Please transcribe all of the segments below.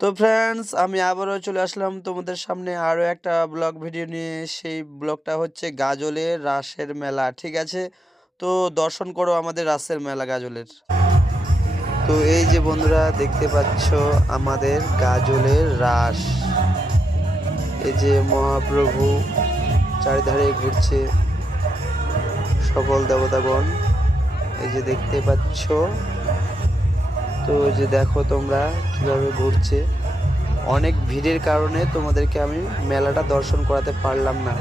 তো ফ্রেন্ডস আমি আবারও চলে আসলাম তোমাদের সামনে আরও একটা ব্লগ ভিডিও নিয়ে। সেই ব্লগটা হচ্ছে গাজলের রাসের মেলা, ঠিক আছে? তো দর্শন করো আমাদের রাসের মেলা গাজলের। তো এই যে বন্ধুরা, দেখতে পাচ্ছ আমাদের গাজলের রাস। এই যে মহাপ্রভু চারিধারে ঘুরছে সকল দেবতাগণ। এই যে দেখতে পাচ্ছ তো যে দেখো তোমরা কীভাবে ঘুরছে। অনেক ভিড়ের কারণে তোমাদেরকে আমি মেলাটা দর্শন করাতে পারলাম না,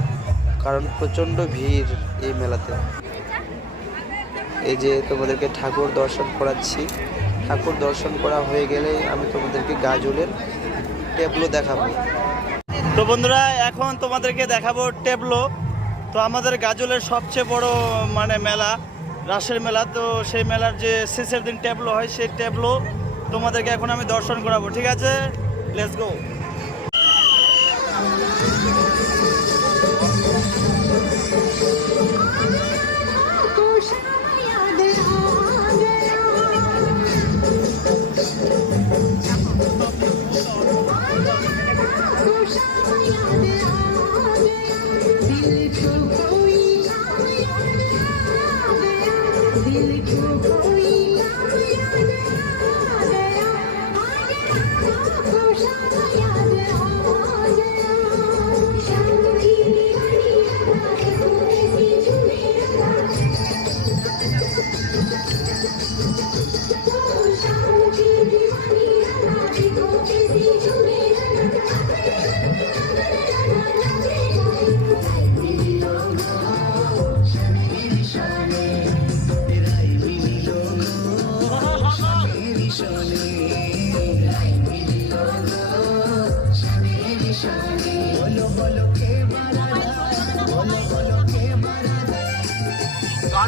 কারণ প্রচণ্ড ভিড় এই মেলাতে। এই যে তোমাদেরকে ঠাকুর দর্শন করাচ্ছি। ঠাকুর দর্শন করা হয়ে গেলে আমি তোমাদেরকে গাজলের টেবলো দেখাবো। তো বন্ধুরা, এখন তোমাদেরকে দেখাবো টেবলো। তো আমাদের গাজলের সবচেয়ে বড় মানে মেলা রাসের মেলা, তো সেই মেলার যে শেষের দিন ট্যাবলো হয়, সেই ট্যাবলো তোমাদেরকে এখন আমি দর্শন করাবো, ঠিক আছে? লেটস গো तो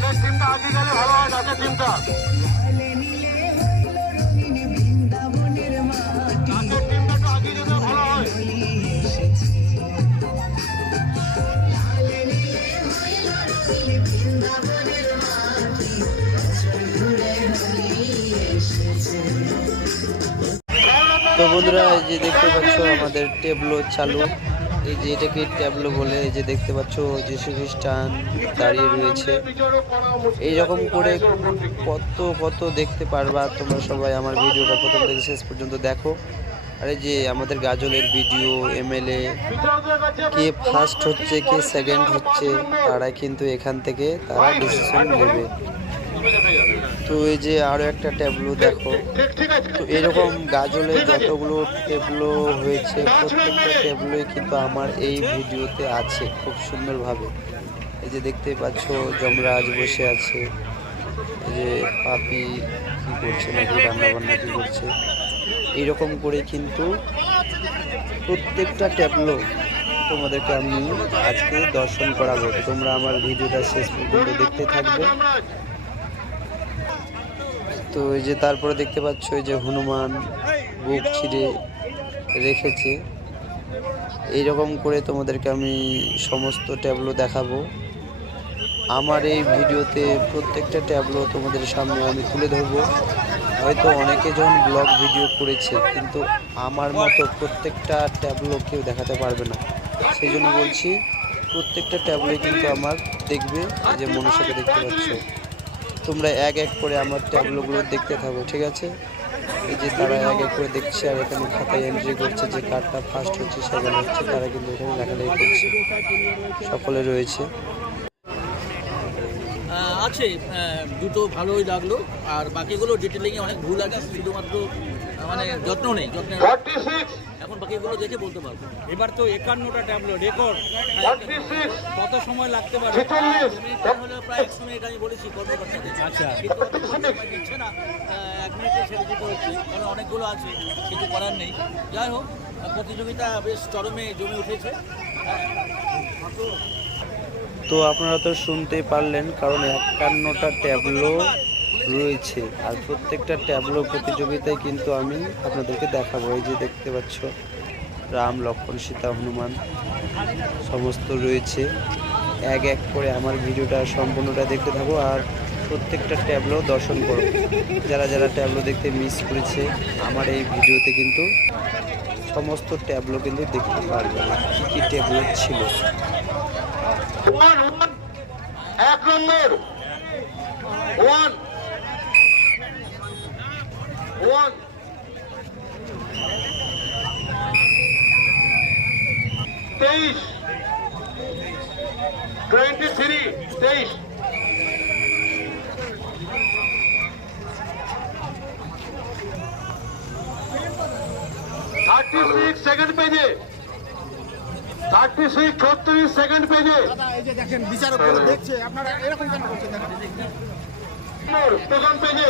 গানের টিমটা আগে গেলে ভালো হয় নাচের টিমটা তো বন্ধুরা যে দেখতে পাচ্ছ আমাদের টেবলো চালু। এই যে এটাকে ট্যাবলো বলে, এই যে দেখতে পাচ্ছ যিশু খ্রিস্টান দাঁড়িয়ে রয়েছে। এইরকম করে কত কত দেখতে পারবা তোমরা সবাই আমার ভিডিওটা প্রথম থেকে শেষ পর্যন্ত দেখো। আর এই যে আমাদের গাজলের ভিডিও এমএলএ কে ফার্স্ট হচ্ছে, কে সেকেন্ড হচ্ছে তারা কিন্তু এখান থেকে তারা ডিসিশন নেবে। তো এই যে আরও একটা ট্যাবলো দেখো। তো এরকম গাজলে যতগুলো ট্যাবলো হয়েছে প্রত্যেকটা টেবলোই কিন্তু আমার এই ভিডিওতে আছে খুব সুন্দরভাবে। এই যে দেখতেই পাচ্ছ যমরাজ বসে আছে। এই যে পাপি কি করছে নাকি রান্না বান্না কি করছে? এইরকম করে কিন্তু প্রত্যেকটা ট্যাবলো তোমাদেরকে আমি আজকে দর্শন করাবো। তোমরা আমার ভিডিওটা শেষ পর্যন্ত দেখতে থাকবে। তো এই যে তারপরে দেখতে পাচ্ছ এই যে হনুমান বুক ছিঁড়ে রেখেছে। এইরকম করে তোমাদেরকে আমি সমস্ত ট্যাবলো দেখাবো। আমার এই ভিডিওতে প্রত্যেকটা ট্যাবলো তোমাদের সামনে আমি তুলে ধরবো। হয়তো অনেকে যখন ব্লগ ভিডিও করেছে, কিন্তু আমার মতো প্রত্যেকটা ট্যাবলো কেউ দেখাতে পারবে না। সেই জন্য বলছি, প্রত্যেকটা ট্যাবলোই কিন্তু আমার দেখবে যে মনুষ্যকে দেখতে পাচ্ছ। তোমরা এক এক করে আমার ট্যাবলোগুলো দেখতে থাকো ঠিক আছে? এই যে তারা এক এক করে দেখছে আর এখানে খাতায় এন্ট্রি করছে যে কার্ডটা ফার্স্ট হচ্ছে সেকেন্ড হচ্ছে তারা কিন্তু এখানে লেখালেখি করছে। সকলে রয়েছে। আছে দুটো ভালোই লাগল আর বাকিগুলো ডিটেলিংয়ে অনেক ভুল আছে শুধুমাত্র মানে যত্ন নেই যত্ন এখন বাকিগুলো দেখে বলতে পারব। এবার তো একান্নটা ট্যাবলো রেকর্ড কত সময় লাগতে পারে? প্রায় একশো মিনিট আমি বলেছি কর্মকর্তাদের। আচ্ছা। কিন্তু দিচ্ছে না। এক মিনিটে ছেড়ে দিতে হচ্ছে কারণ অনেকগুলো আছে কিছু করার নেই। যাই হোক প্রতিযোগিতা বেশ চরমে জমে উঠেছে। তো আপনারা তো শুনতেই পারলেন কারণ একান্নটা ট্যাবলো রয়েছে। আর প্রত্যেকটা ট্যাবলো প্রতিযোগিতায় কিন্তু আমি আপনাদেরকে দেখাবো। এই যে দেখতে পাচ্ছ রাম লক্ষ্মণ সীতা, হনুমান সমস্ত রয়েছে। এক এক করে আমার ভিডিওটা সম্পূর্ণটা দেখতে থাকো আর প্রত্যেকটা ট্যাবলো দর্শন করো। যারা যারা ট্যাবলো দেখতে মিস করেছে, আমার এই ভিডিওতে কিন্তু সমস্ত ট্যাবলো কিন্তু দেখতে পারবে কী কী ট্যাবলো ছিল। ওয়ান তেইশ। টোয়েন্টি থ্রি তেইশ। থার্টি সিক্স সেকেন্ড পেজে থার্টি সিক্স ছত্রিশ সেকেন্ড পেজে এই যে দেখেন বিচারক দেখছে আপনারা এরকম কেন করছেন দেখেন? পেজে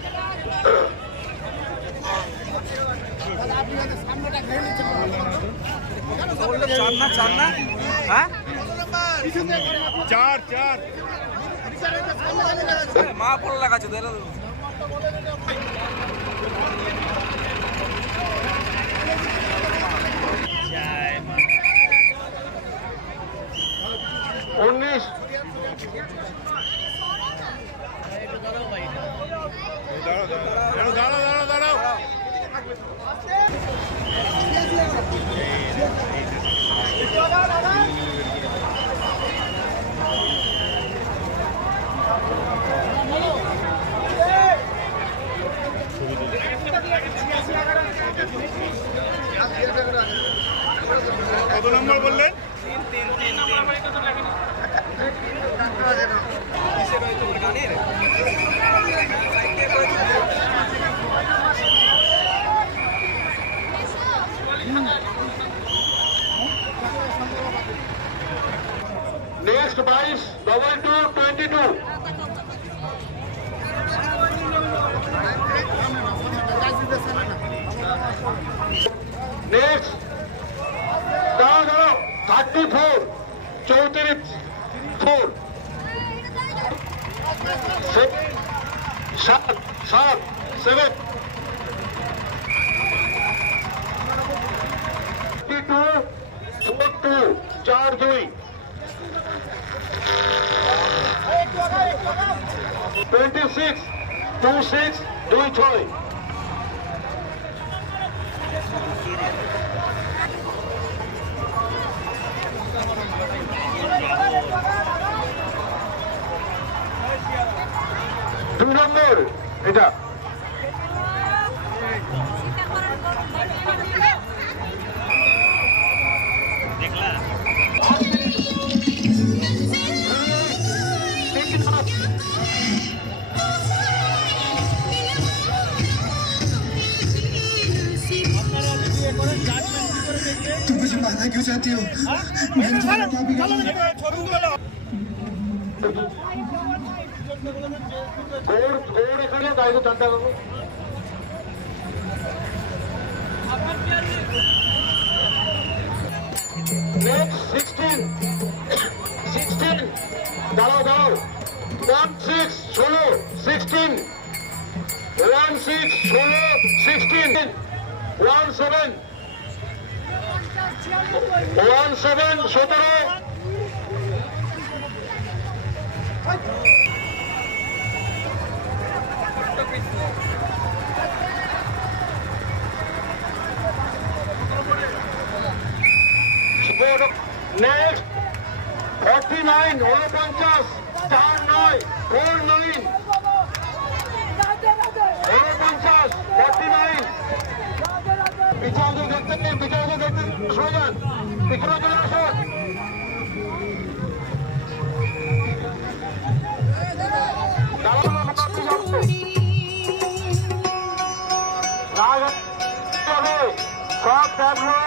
একুশ নম্বর একুশ ফোর ফোর পিছনে উনিশ। কত নম্বর বললেন? নেক্সট বাইশ double two twenty two next দাঁড়াও দাঁড়াও থার্টি ফোর চৌত্রিশ ফোর সাত সাত সেভেন টু ফোর টু চার, দুই টোয়েন্টি সিক্স টু সিক্স দুই ছয় দুই নম্বর এটা तुम मुझे मारना क्यों चाहती हो मैं तुम्हारा पापी গৌড় গৌড় এখানে দায়িত্ব চানটা করব দাঁড়াও দাঁড়াও। ওয়ান সিক্স ষোলো। সিক্সটিন ওয়ান সিক্স ষোলো। Sixteen one seven one seven সতেরো। নেক্সট। ফর্টি নাইন উনপঞ্চাশ চার নয় ফোর নাইন উনপঞ্চাশ ফর্টি নাইন পিছনে যে দেখতেন নেই পিছনে যে দেখতেন সরে যান পিছনে চলে আসুন সব tableau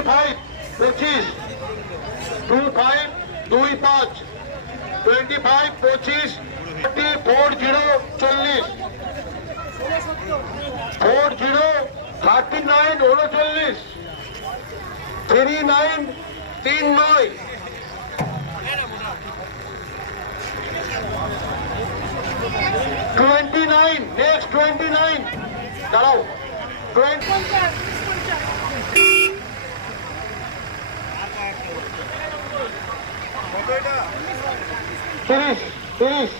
25, 25, 25, 25, 25, 25, 30, 40, 40, 40, 39, 39, 39, 39. Twenty nine next twenty nine দাঁড়াও টোয়েন্টি তিরিশ তিরিশ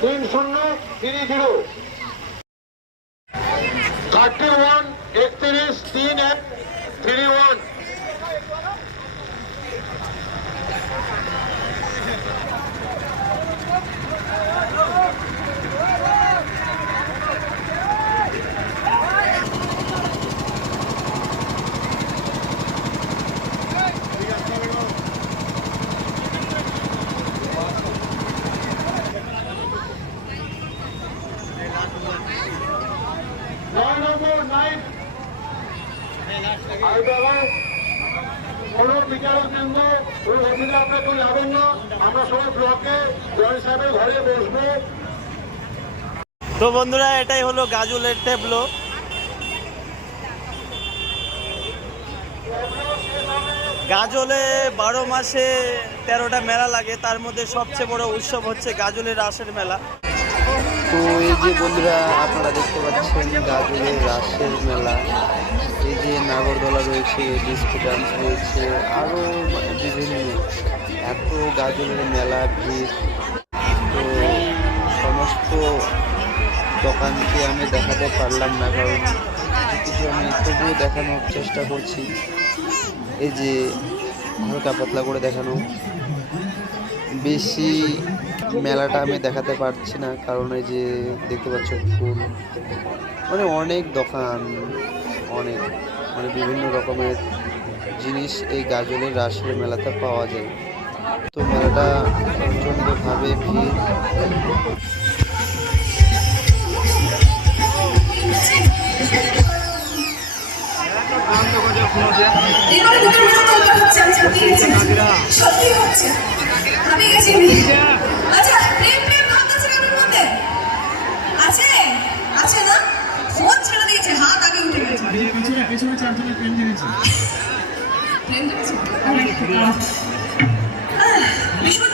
তিন শূন্য তিন জিরো। থার্টি ওয়ান একত্রিশ তিন এক থ্রি ওয়ান নয় নম্বর নাইন আর দেখো কোনো বিচারক বৃন্দ ওই অফিসে আপনার কেউ যাবেন না আমরা সবাই ব্লকে জয় সাহেবের ঘরে বসবো তো বন্ধুরা, এটাই হলো গাজলের টেবলো। গাজলে বারো মাসে তেরোটা মেলা লাগে, তার মধ্যে সবচেয়ে বড় উৎসব হচ্ছে গাজলের রাসের মেলা। তো এই যে বন্ধুরা, আপনারা দেখতে পাচ্ছেন গাজলের রাসের মেলা। এই যে নাগরদোলা রয়েছে ডিস্কো ডান্স রয়েছে আরও মানে বিভিন্ন। এত গাজলের মেলা, ভিড়। তো সমস্ত দোকানকে আমি দেখাতে পারলাম না, কারণ কিছু আমি তবুও দেখানোর চেষ্টা করছি। এই যে হালকা পাতলা করে দেখানো। বেশি মেলাটা আমি দেখাতে পারছি না, কারণ এই যে দেখতে পাচ্ছ ফুল। মানে অনেক দোকান, অনেক। মানে বিভিন্ন রকমের জিনিস এই গাজলের রাসের মেলাতে পাওয়া যায়। তো মেলাটা প্রচণ্ডভাবে ভিড়। সত্যি হচ্ছে আমি গেছি আচ্ছা। প্রেম প্রেম ভাব আছে কারোর মধ্যে? আছে? আছে না? ফোন ছেড়ে দিয়েছে হাত আগে উঠে গেছে। প্রেম বিস্কুট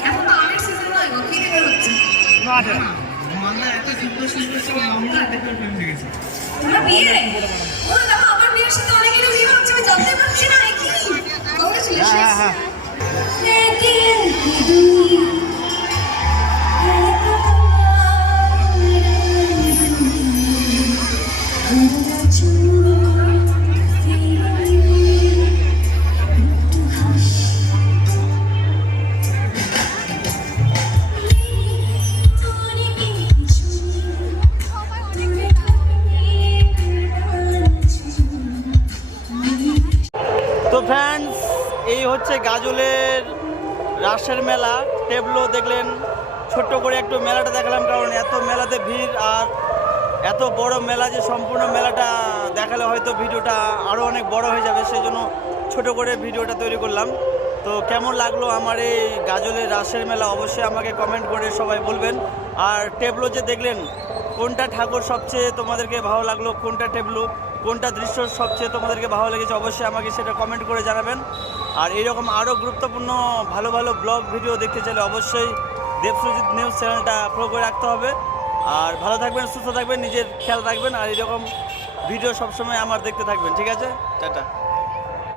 এখন তো আমের সিজন নয় গো কি দেখে হচ্ছে তোমার বিয়ে? ও দেখো আমার বিয়ের সাথে অনেকের বিয়ে হচ্ছে আমি জানতে পারছি না কি? কংগ্রেচুলেশনস তো রাসের মেলা টেবলো দেখলেন, ছোট্ট করে একটু মেলাটা দেখালাম, কারণ এত মেলাতে ভিড় আর এত বড় মেলা যে সম্পূর্ণ মেলাটা দেখালে হয়তো ভিডিওটা আরও অনেক বড় হয়ে যাবে সেই জন্য ছোট করে ভিডিওটা তৈরি করলাম। তো কেমন লাগল আমার এই গাজলের রাসের মেলা, অবশ্যই আমাকে কমেন্ট করে সবাই বলবেন। আর টেবলো যে দেখলেন, কোনটা ঠাকুর সবচেয়ে তোমাদেরকে ভালো লাগল, কোনটা টেবলো কোনটা দৃশ্য সবচেয়ে তোমাদেরকে ভালো লেগেছে, অবশ্যই আমাকে সেটা কমেন্ট করে জানাবেন। আর এইরকম আরও গুরুত্বপূর্ণ ভালো ভালো ব্লগ ভিডিও দেখতে চাইলে অবশ্যই দেবসুজিৎ নিউজ চ্যানেলটা ফলো করে রাখতে হবে। আর ভালো থাকবেন, সুস্থ থাকবেন, নিজের খেয়াল রাখবেন, আর এরকম ভিডিও সবসময় আমার দেখতে থাকবেন। ঠিক আছে? টাটা।